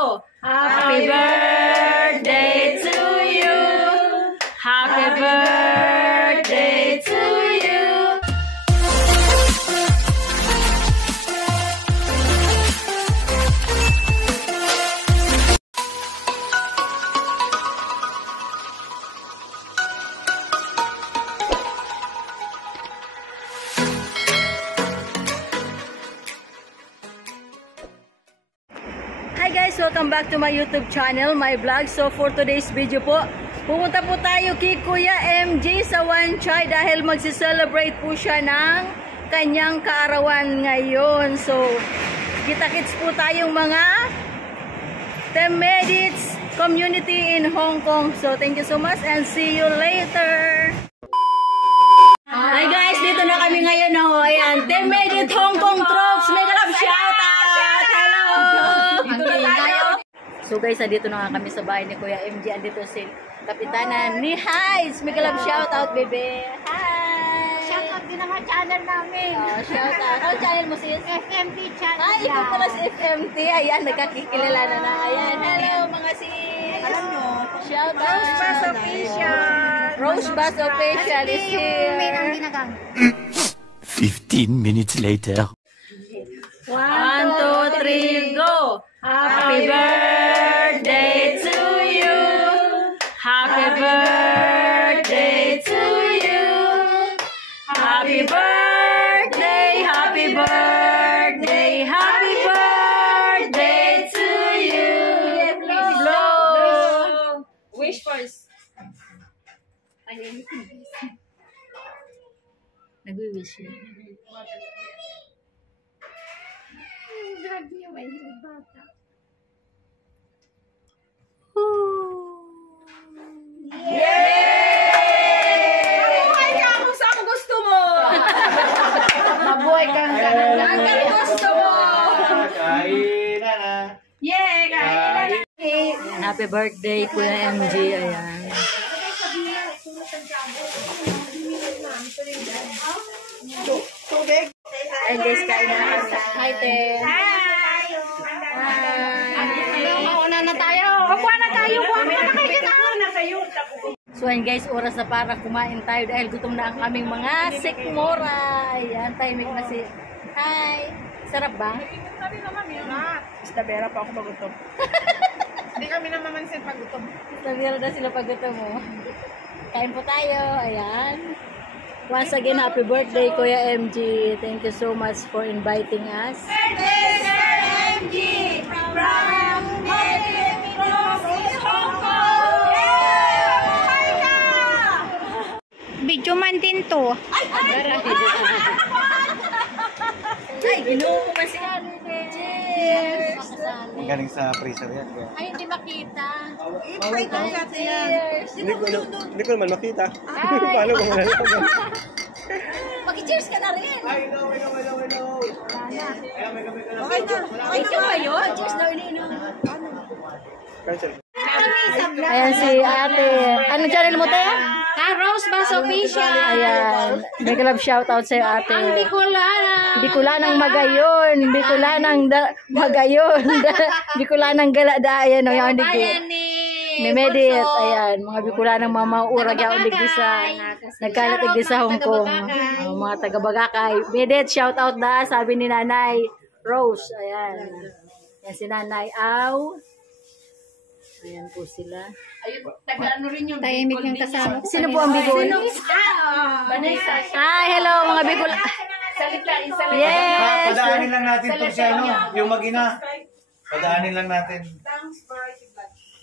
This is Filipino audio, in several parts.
go! Happy birthday to you! Happy birthday to you! Hi guys! Welcome back to my YouTube channel, my vlog. So for today's video po, pupunta po tayo kay Kuya MG sa Wanchay dahil magsi-celebrate po siya ng kanyang kaarawan ngayon. So kita-kits po tayong mga Temedits community in Hong Kong. So thank you so much and see you later! Hi guys! Dito na kami ngayon. Oh. Ayan, Temedit Hong Kong Troops! Mega love shoutout! Hello! Dito na tayo! So guys, dito na nga kami sa bahay ni Kuya MG. Andito si Kapitana ni Highs. Mega love shoutout, bebe. Hi! Shoutout din ang channel namin. Oh, shoutout. Ano channel mo sis? FMT channel. Ay, ikaw pala si FMT. Ayan, nagkakikilala na. Ayan, hello mga sis. Alam nyo. Shoutout. Rose Bass Official. Rose Bass Official is Yung main ang here. ginagang. 15 minutes later. 1, 2, 3, go! Happy birthday to you! Happy birthday to you! Happy birthday! Happy birthday! Happy birthday to you! Blow! Wish first. Nag-wish yun. Grabe yung may bata. Mabuhay ka kung saan gusto mo! Mabuhay kang Hanggang gusto mo! Kainan na. Yeah! Kailan na! Happy birthday, Kuya MG. Ayan. Ayan guys, kain na kami. Hi, Te. Mauna na tayo. Kuha na tayo. Kuha na kayo. So ayan guys, oras na para kumain tayo dahil gutom na ang aming mga sikmura. Ayan, timing na si... Hi! Sarap ba? Basta bera pa ako magutom. Hindi kami namamansin pag gutom. Sabihan na sila pag gutom mo. Kain po tayo. Ayan. Once again, happy birthday, Kuya MG. Thank you so much for inviting us. Video man din to. Ay, ginuho ko kasi ano. Cheers! Ang galing sa freezer yan. Kaya. Ay, hindi makita. Cheers! Hindi ko naman makita. Paano ko malalaman? Mag-cheers ka na rin! Hello. Okay na. Ikaw ba yun? Cheers daw iniinom. Cancel. Ayan si ate. Ano channel mo tayo? Rose Bass Official. Ayan. Big love shoutout sa'yo ate. Ang Bicolana. Bicolanang Magayon. Bicolanang Magayon. Bicolanang Galada. Ayan o. Yung Bayan ni Medit. Ayan. Mga Bicolanang mamaurag yung digisa. Nagkalat digisa Hong Kong. Mga taga-Bagakay. Medit, shoutout na. Sabi ni Nanay Rose. Ayan. Yan si Nanay Aw. Ayan po sila. Tahimik yung kasama. Sino po ang Bicol? Ah, hello mga Bicol. Yes! Padaanin lang natin itong si ano, yung mag-ina. Padaanin lang natin.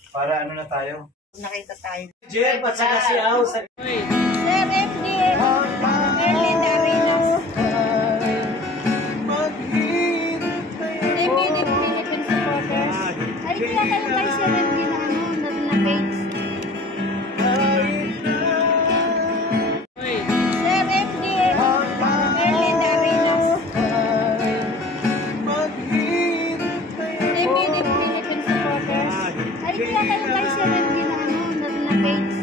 Para ano na tayo. Nakita tayo. Jeff at saka si Au. Sir FD. Erlinda Reynos. Immediate Philippine supporters. Ay, kaya kayo kay Sir FD na ano, na page. Sir FD. Erlinda Reynos. Immediate Philippine supporters. Ay, kaya kayo kay Sir FD na ano, na page.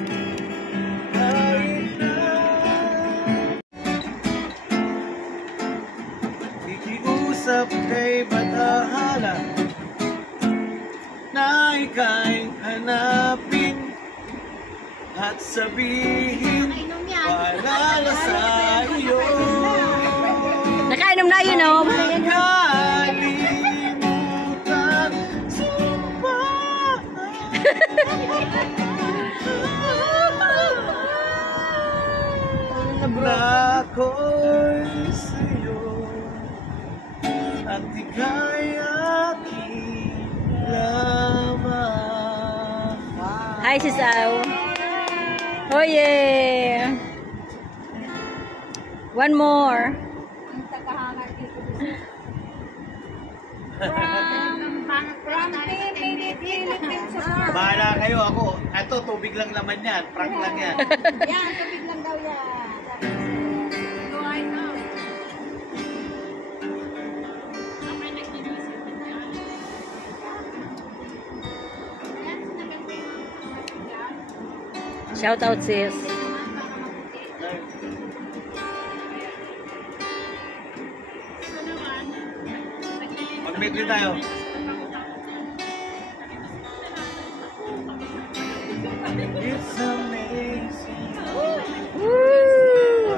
Ikiusap kay Batahala. ika'y hanapin at sabihin paalala sa iyo. Nakainom na yun, oh. Kalimutan sumpa na ako'y sa'yo at ika'y aking lamang. Hi, Sis Au. Oh, yeah. One more. Bahala kayo ako. Ito, tubig lang naman yan. Prank lang yan. Yan, tubig lang daw yan. Shout out, sis. Mag-meet din tayo. It's amazing. Woo!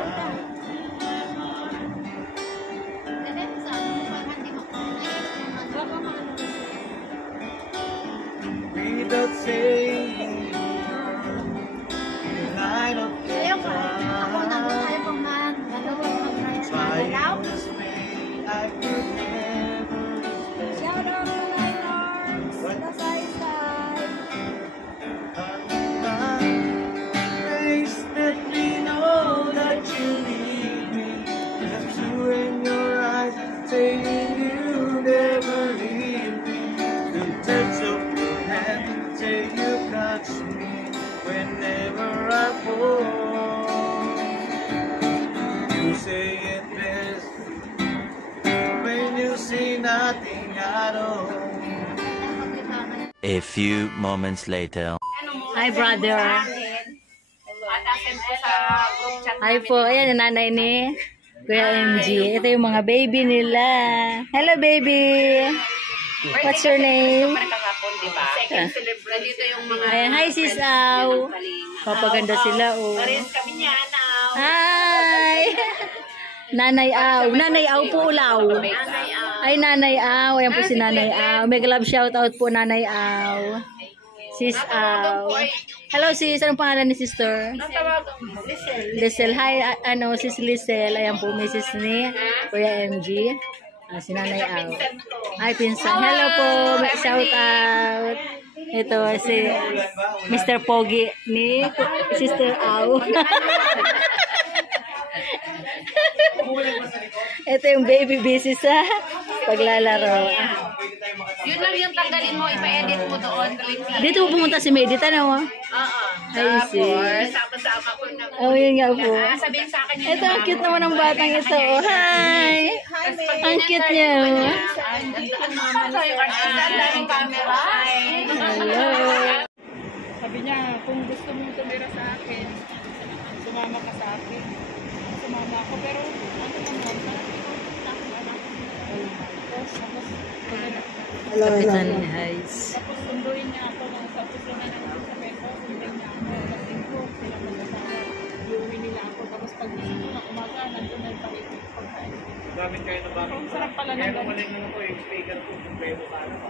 Without saying the light of the By way I could never Shout out to my Lords. The side. face, let me know that you need me. There's true in your eyes, saying you never leave me. The touch of your hand, say you catch me whenever I fall. You say it best when you say nothing at all. A few moments later. Hi, brother. Hi po. Ayan, yung nanay ni Kuya MG. Ito yung mga baby nila. Hello, baby. What's your name? Ayan, hi, Sis Au. Papaganda sila, oh. Hi! Nanay Au. Nanay Au po, ulaw. Ay, Nanay Au. Ayan po si Nanay Au. Mega love shoutout po, Nanay Au. Sis Au. Hello, sis. Anong pangalan ni sister? Lisel. Hi, sis Lisel. Ayan po, Mrs. ni Kuya MG. Si Nanay Au. Hi, pinsan. Hello po. Shout out. Ito si Mr. Pogi ni Sister Au. Ito yung baby busy sa paglalaro. Yun lang yung tanggalin mo, ipa-edit mo doon. Dito pumunta si Medit, ano? Oo. I see. Sama-sama ko na. Oh, yun nga po. Sabihin sa akin Ito, ang cute naman ng batang ito. Oh, hi! Ang cute niya. Oh. Hello. Sabi niya, kung gusto mong tumira sa akin, sumama ka sa akin. Sumama ako, pero ano naman, Kapitan ni Heights. tapos sunduin niya ako nung sa pusunan ng sa Peso, sunduin niya ako, lasing ko, sila mag-asawa, iuwi nila ako, tapos pag gising ko na umaga, nandun na yung paligid pagkain. Gamit kayo na ba? Ang sarap pala ng Kaya ganun. naman ko yung speaker ko kung kayo mukha na pa.